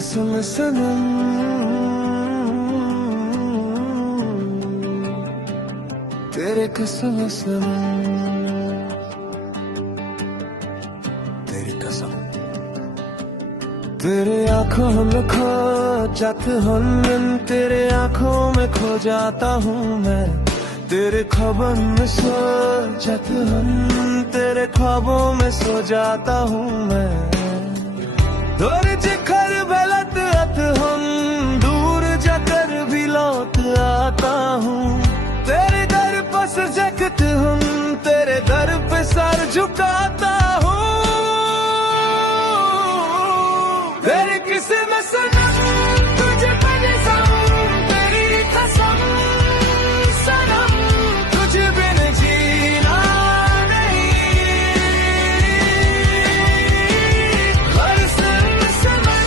कसम सनम, तेरे कसम सनम, तेरी कसम। तेरे आंखों में खो जाते हूँ, तेरे आंखों में खो जाता हूँ मैं, तेरे ख्वाबों में सो जाते हूँ, तेरे ख्वाबों में सो जाता हूँ मैं। दूर जिखर गलत अत हम, दूर जाकर भी लौट आता हूँ, तेरे दर पर सजगत हम, तेरे दर पे सर झुकाता हूँ। तेरे किस्म सनम, तुझे बन जाऊं, तेरी कसम सनम, तुझे बिन जीना नहीं। हर सांस में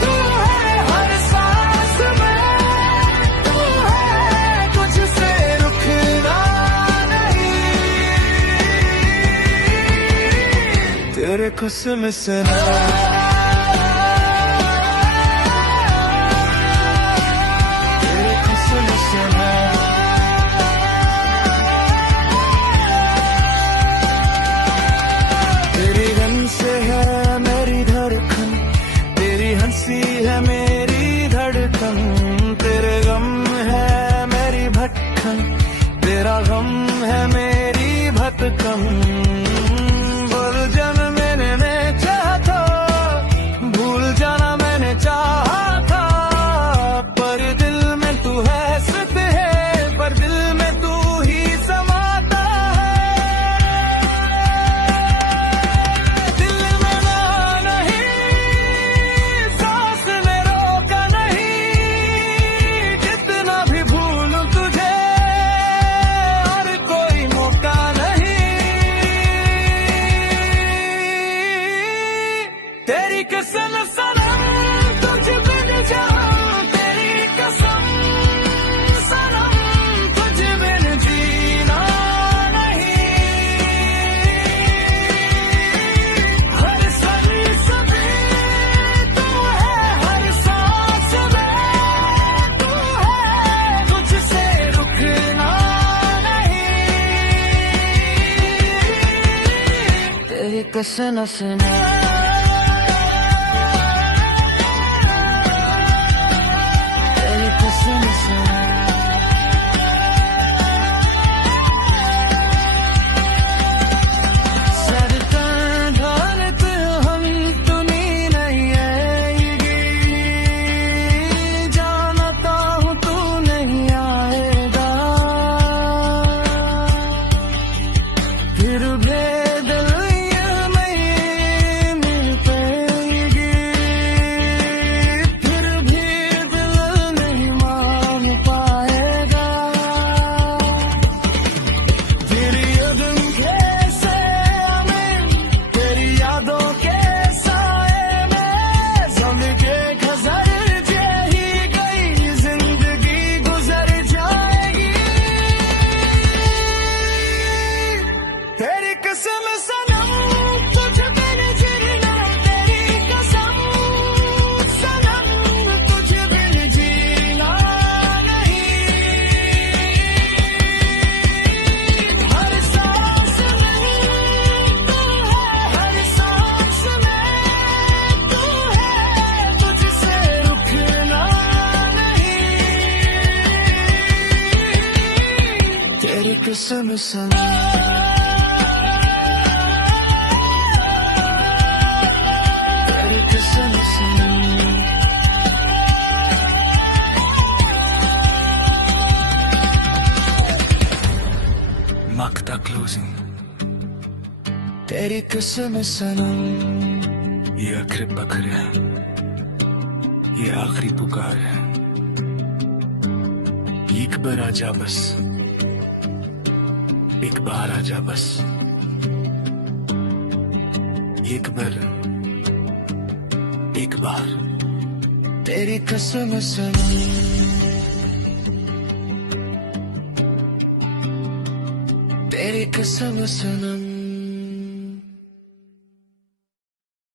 तू है, हर सांस में तू है, तुझसे रुकना नहीं। तेरे कसम सनम, तेरी गम से है मेरी धड़कन, तेरी हंसी है मेरी धड़कन, तेरे गम है मेरी भटकन, तेरा गम है मेरी भटकन। भूल जाना मैंने चाहा था, भूल जाना मैंने चाहा था, पर दिल में तू है सत है, पर दिल में तू ही समाता है। दिल में ना नहीं, सांस में रोका नहीं, जितना भी भूलूं तुझे और कोई मौका नहीं। तेरी कसम सनम, तुझे बिन जाऊं, तेरी कसम सनम, तुझे बिन जीना नहीं। हर सांस में तू है, हर सांस में तू है, तुझसे रुकना नहीं। तेरी कसम सनम, कसम सनम, तेरी कसम सनम। मकता क्लोजिंग, तेरी कसम सनम, ये आखिरी पकड़ है, ये आखिरी पुकार है, एक बार आजा बस, एक बार आजा बस, एक बार, एक बार। तेरी कसम सनम, तेरी कसम सनम।